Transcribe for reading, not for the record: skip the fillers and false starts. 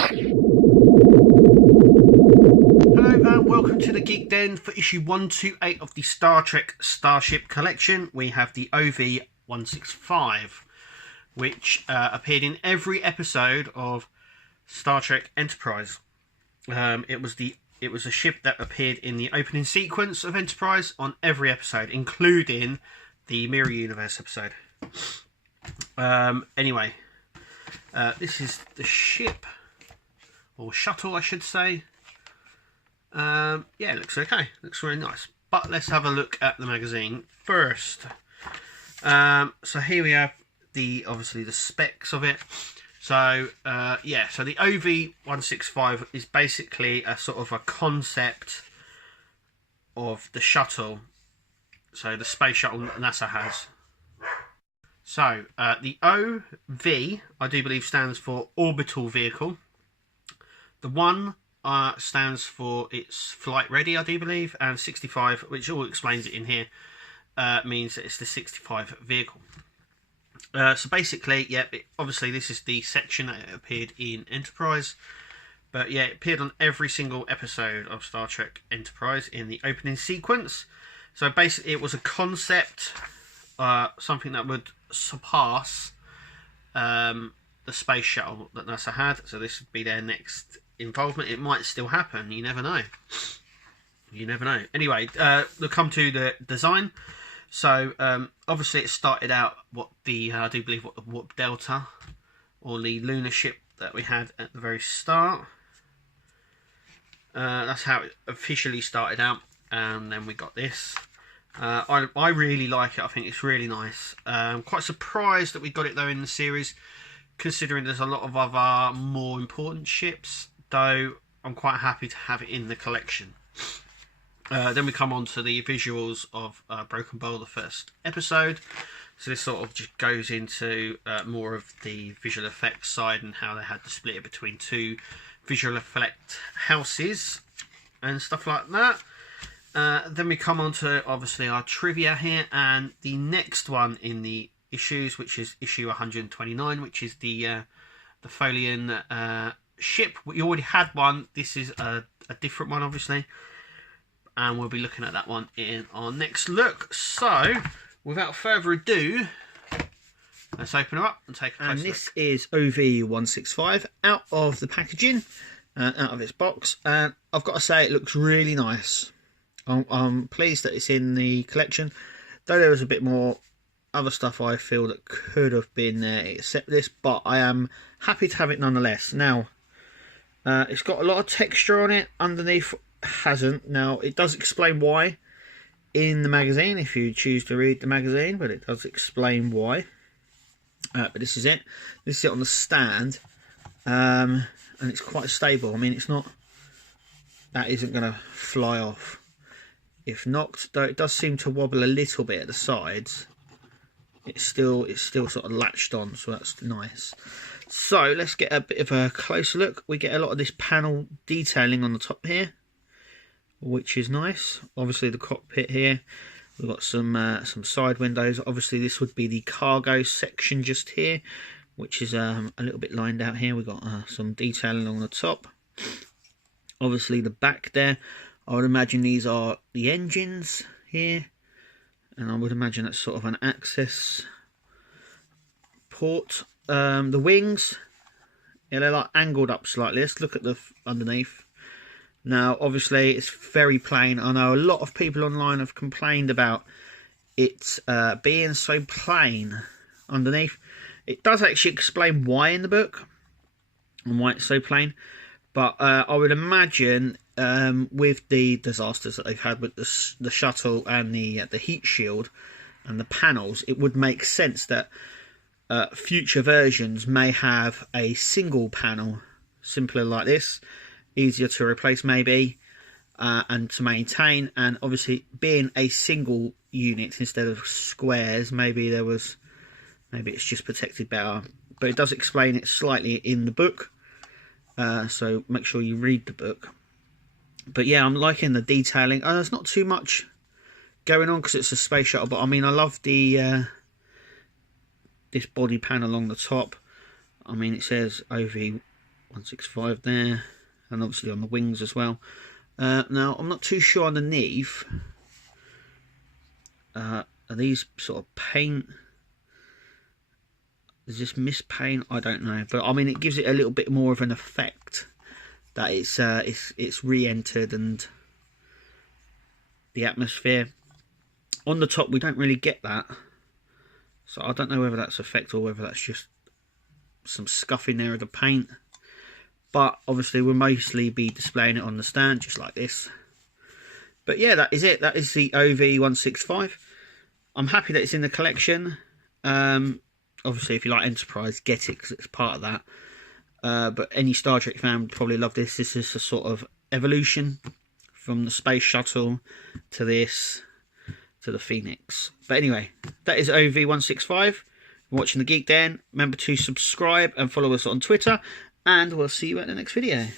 Hello and welcome to the Geek Den for issue 128 of the Star Trek Starship collection. We have the OV-165, which appeared in every episode of Star Trek Enterprise. It was a ship that appeared in the opening sequence of Enterprise on every episode, including the Mirror Universe episode. Anyway, this is the ship, or shuttle I should say. Yeah, it looks okay. Looks really nice. But let's have a look at the magazine first. So here we have obviously the specs of it. So yeah, so the OV-165 is basically a sort of a concept of the shuttle. So the space shuttle that NASA has. So the OV, I do believe, stands for orbital vehicle. The 1 stands for it's flight ready, I do believe, and 65, which all explains it in here, means that it's the 65 vehicle. So basically, yeah, obviously this is the section that it appeared in Enterprise, but yeah, it appeared on every single episode of Star Trek Enterprise in the opening sequence. So basically it was a concept, something that would surpass the space shuttle that NASA had. So this would be their next involvement. It might still happen, you never know. You never know. Anyway, we'll come to the design. So obviously it started out I do believe what the Warp Delta, or the lunar ship that we had at the very start. That's how it officially started out, and then we got this. I really like it. I think it's really nice. I'm quite surprised that we got it though in the series, considering there's a lot of other more important ships, though I'm quite happy to have it in the collection. Then we come on to the visuals of Broken Bowl, the first episode. So this sort of just goes into more of the visual effects side and how they had to split it between 2 visual effect houses and stuff like that. Then we come on to obviously our trivia here, and the next one in the issues, which is issue 129, which is the Folian ship. We already had one. This is a different one, obviously, and we'll be looking at that one in our next look. So without further ado, let's open it up and take a close look. And this is OV-165 out of the packaging, out of its box, and I've got to say it looks really nice. I'm pleased that it's in the collection, though there was a bit more other stuff I feel that could have been there except this, but I am happy to have it nonetheless. Now, it's got a lot of texture on it. Underneath hasn't. Now, it does explain why in the magazine, if you choose to read the magazine, but it does explain why. But this is it. This is it on the stand, and it's quite stable. I mean, it's not, that isn't going to fly off if knocked, though it does seem to wobble a little bit at the sides. It's still sort of latched on, so that's nice. So let's get a bit of a closer look. We get a lot of this panel detailing on the top here, which is nice. Obviously the cockpit here, we've got some side windows. Obviously this would be the cargo section just here, which is a little bit lined out here. We've got some detailing on the top. Obviously the back there, I would imagine these are the engines here, and I would imagine that's sort of an access port. The wings, yeah, they're like angled up slightly. Let's look at the underneath. Now, obviously, it's very plain. I know a lot of people online have complained about it being so plain underneath. It does actually explain why in the book and why it's so plain. But I would imagine with the disasters that they've had with the shuttle and the heat shield and the panels, it would make sense that future versions may have a single panel, simpler like this, easier to replace maybe, and to maintain. And obviously, being a single unit instead of squares, maybe it's just protected better. But it does explain it slightly in the book. So make sure you read the book. But yeah, I'm liking the detailing. There's not too much going on because it's a space shuttle, but I mean, I love the this body panel along the top. I mean, it says OV 165 there, and obviously on the wings as well. Now I'm not too sure underneath. Are these sort of paint? Is this mist paint? I don't know, but I mean it gives it a little bit more of an effect that it's re-entered and the atmosphere. On the top we don't really get that, so I don't know whether that's effect or whether that's just some scuffing there of the paint. But obviously we'll mostly be displaying it on the stand just like this. But yeah, that is it. That is the OV-165. I'm happy that it's in the collection. Obviously if you like Enterprise, get it because it's part of that. But any Star Trek fan would probably love this. This is a sort of evolution from the space shuttle to this to the Phoenix. But anyway, that is OV-165. Watching the Geek Den. Remember to subscribe and follow us on Twitter, and we'll see you at the next video.